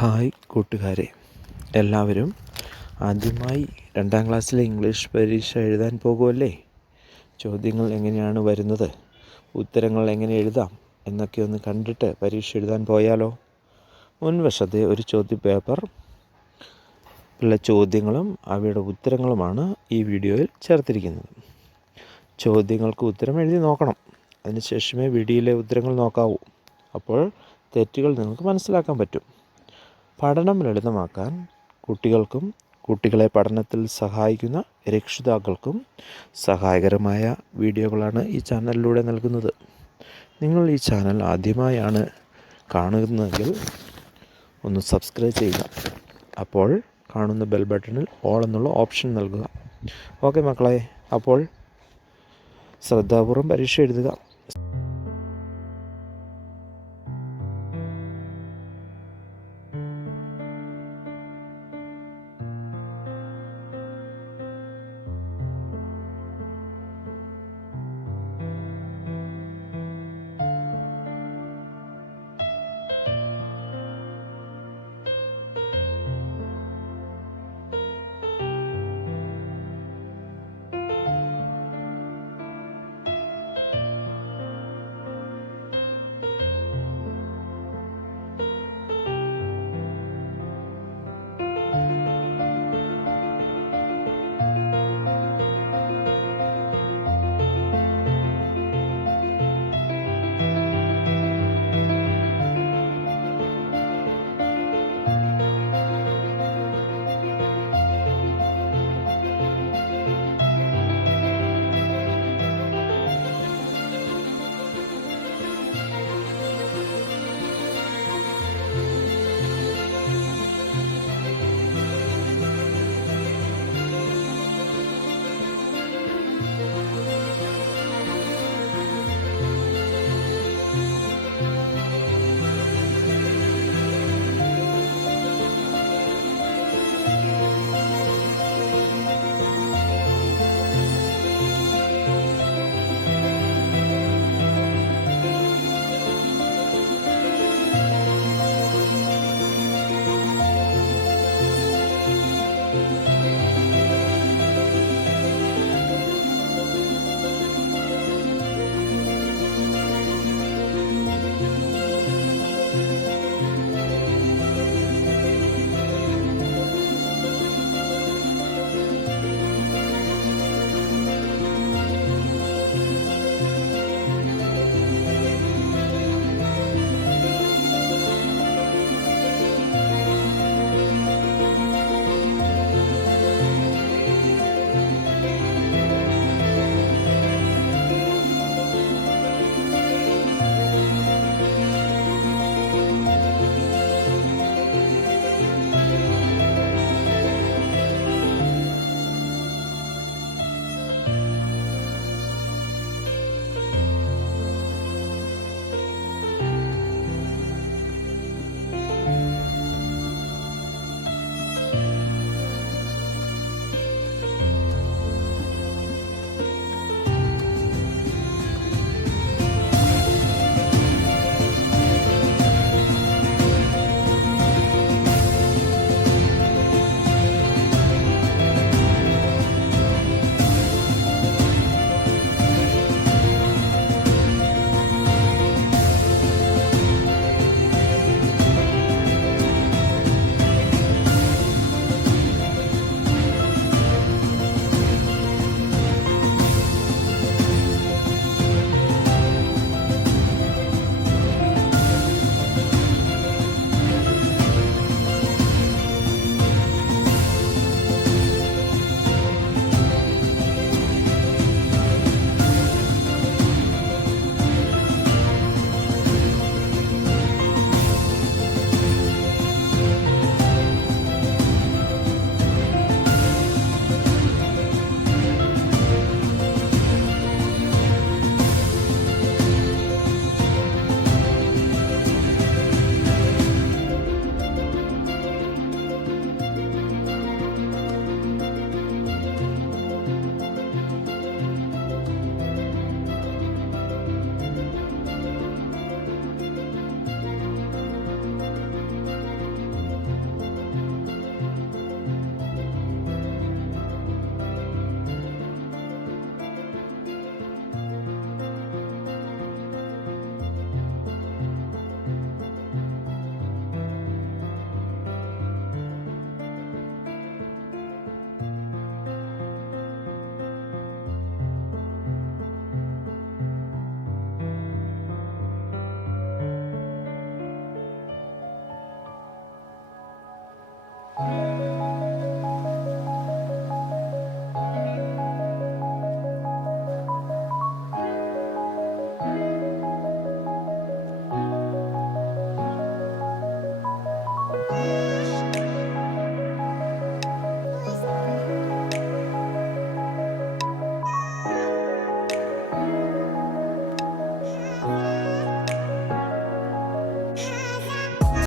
Hi കൂട്ടുകാരെ, എല്ലാവരും ആദ്യമായി 2ാം ക്ലാസ്സിലെ ഇംഗ്ലീഷ് പരീക്ഷ എഴുതാൻ പോകുമല്ലേ? ചോദ്യങ്ങൾ എങ്ങനെയാണ് വരുന്നത്, ഉത്തരങ്ങൾ എങ്ങനെ എഴുതാം എന്നൊക്കെ ഒന്ന് കണ്ടിട്ട് പരീക്ഷ എഴുതാൻ പോയാലോ? മുൻവശത്തെ ഒരു ചോദ്യപേപ്പർ ഉള്ള ചോദ്യങ്ങളും അവയുടെ ഉത്തരങ്ങളുമാണ് ഈ വീഡിയോയിൽ ചേർത്തിരിക്കുന്നത്. ചോദ്യങ്ങൾക്ക് ഉത്തരം എഴുതി നോക്കണം. അതിനുശേഷമേ വീഡിയോയിലെ ഉത്തരങ്ങൾ നോക്കാവൂ. അപ്പോൾ തെറ്റുകൾ നിങ്ങൾക്ക് മനസ്സിലാക്കാൻ പറ്റും. പഠനം ലളിതമാക്കാൻ കുട്ടികൾക്കും കുട്ടികളെ പഠനത്തിൽ സഹായിക്കുന്ന രക്ഷിതാക്കൾക്കും സഹായകരമായ വീഡിയോകളാണ് ഈ ചാനലിലൂടെ നൽകുന്നത്. നിങ്ങൾ ഈ ചാനൽ ആദ്യമായാണ് കാണുന്നതെങ്കിൽ ഒന്ന് സബ്സ്ക്രൈബ് ചെയ്യുക. അപ്പോൾ കാണുന്ന ബെൽ ബട്ടണിൽ ഓൾ എന്നുള്ള ഓപ്ഷൻ നൽകുക. ഓക്കെ മക്കളെ, അപ്പോൾ ശ്രദ്ധാപൂർവം പരീക്ഷ എഴുതുക.